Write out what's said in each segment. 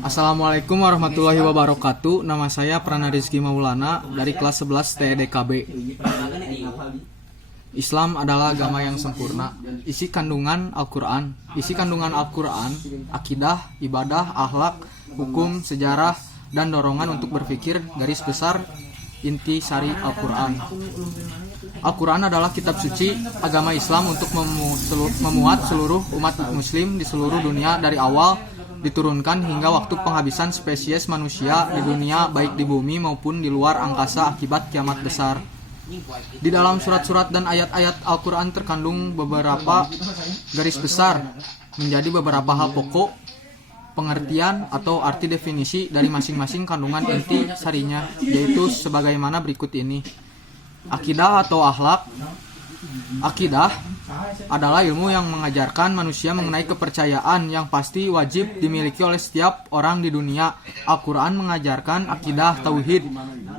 Assalamualaikum warahmatullahi wabarakatuh. Nama saya Prana Rizky Maulana dari kelas 11 TEDKB. Islam adalah agama yang sempurna. Isi kandungan Al-Quran, akidah, ibadah, akhlak, hukum, sejarah, dan dorongan untuk berpikir. Garis besar inti sari Al-Quran. Al-Quran adalah kitab suci agama Islam untuk memuat seluruh umat muslim di seluruh dunia dari awal diturunkan hingga waktu penghabisan spesies manusia di dunia, baik di bumi maupun di luar angkasa akibat kiamat besar. Di dalam surat-surat dan ayat-ayat Al-Quran terkandung beberapa garis besar menjadi beberapa hal pokok, pengertian atau arti definisi dari masing-masing kandungan inti sarinya, yaitu sebagaimana berikut ini. Akidah atau akhlak. Akidah adalah ilmu yang mengajarkan manusia mengenai kepercayaan yang pasti wajib dimiliki oleh setiap orang di dunia. Al-Quran mengajarkan akidah tauhid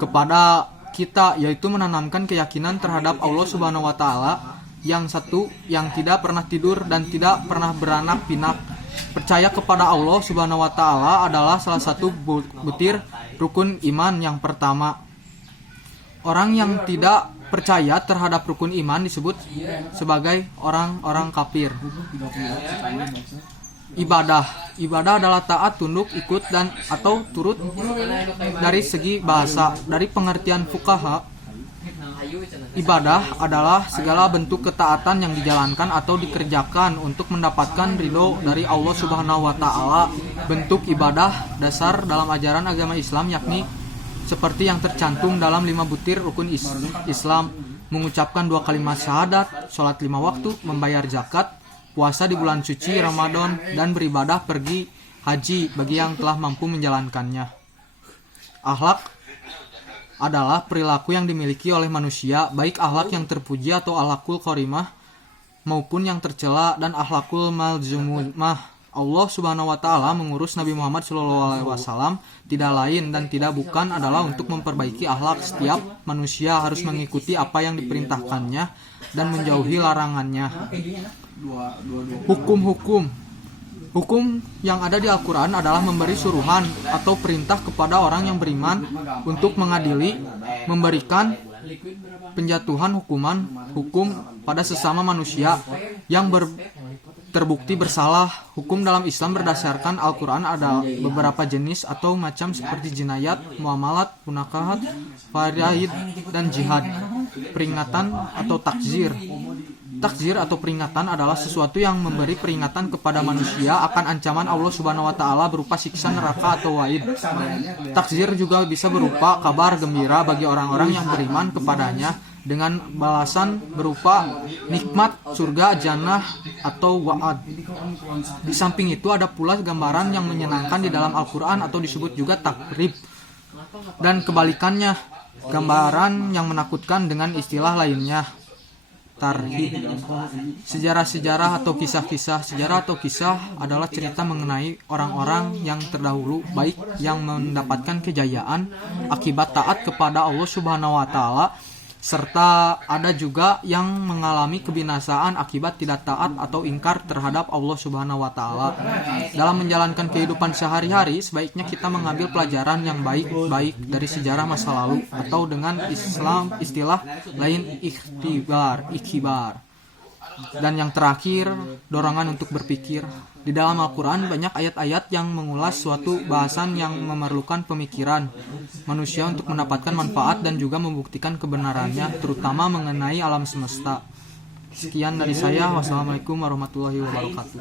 kepada kita, yaitu menanamkan keyakinan terhadap Allah Subhanahu wa Ta'ala yang satu, yang tidak pernah tidur dan tidak pernah beranak pinak. Percaya kepada Allah Subhanahu wa Ta'ala adalah salah satu butir rukun iman yang pertama. Orang yang tidak percaya terhadap rukun iman disebut sebagai orang-orang kafir. Ibadah adalah taat, tunduk, ikut, dan atau turut dari segi bahasa. Dari pengertian fuqaha, ibadah adalah segala bentuk ketaatan yang dijalankan atau dikerjakan untuk mendapatkan ridho dari Allah Subhanahu wa Ta'ala. Bentuk ibadah dasar dalam ajaran agama Islam yakni seperti yang tercantum dalam 5 butir rukun Islam: mengucapkan 2 kalimat syahadat, sholat 5 waktu, membayar zakat, puasa di bulan suci Ramadan, dan beribadah pergi haji bagi yang telah mampu menjalankannya. Akhlak adalah perilaku yang dimiliki oleh manusia, baik akhlak yang terpuji atau akhlakul karimah maupun yang tercela dan akhlakul malzumah. Allah Subhanahu wa Ta'ala mengurus Nabi Muhammad SAW tidak lain dan tidak bukan adalah untuk memperbaiki akhlak. Setiap manusia harus mengikuti apa yang diperintahkannya dan menjauhi larangannya. Hukum yang ada di Al-Quran adalah memberi suruhan atau perintah kepada orang yang beriman untuk mengadili, memberikan penjatuhan hukum pada sesama manusia yang terbukti bersalah. Hukum dalam Islam berdasarkan Al-Quran ada beberapa jenis atau macam seperti jinayat, muamalat, punakahat, faraid, dan jihad. Peringatan atau takzir. Takzir atau peringatan adalah sesuatu yang memberi peringatan kepada manusia akan ancaman Allah Subhanahu wa Ta'ala berupa siksa neraka atau waid. Takzir juga bisa berupa kabar gembira bagi orang-orang yang beriman kepadanya dengan balasan berupa nikmat, surga, jannah, atau wa'ad. Di samping itu ada pula gambaran yang menyenangkan di dalam Al-Quran atau disebut juga takrib, dan kebalikannya, gambaran yang menakutkan dengan istilah lainnya, tarhib. Sejarah atau kisah adalah cerita mengenai orang-orang yang terdahulu, baik yang mendapatkan kejayaan akibat taat kepada Allah Subhanahu wa Ta'ala, serta ada juga yang mengalami kebinasaan akibat tidak taat atau ingkar terhadap Allah Subhanahu wa Ta'ala. Dalam menjalankan kehidupan sehari-hari, sebaiknya kita mengambil pelajaran yang baik-baik dari sejarah masa lalu, atau dengan istilah lain ikhtibar. Dan yang terakhir, dorongan untuk berpikir. Di dalam Al-Quran banyak ayat-ayat yang mengulas suatu bahasan yang memerlukan pemikiran manusia untuk mendapatkan manfaat dan juga membuktikan kebenarannya, terutama mengenai alam semesta. Sekian dari saya. Wassalamualaikum warahmatullahi wabarakatuh.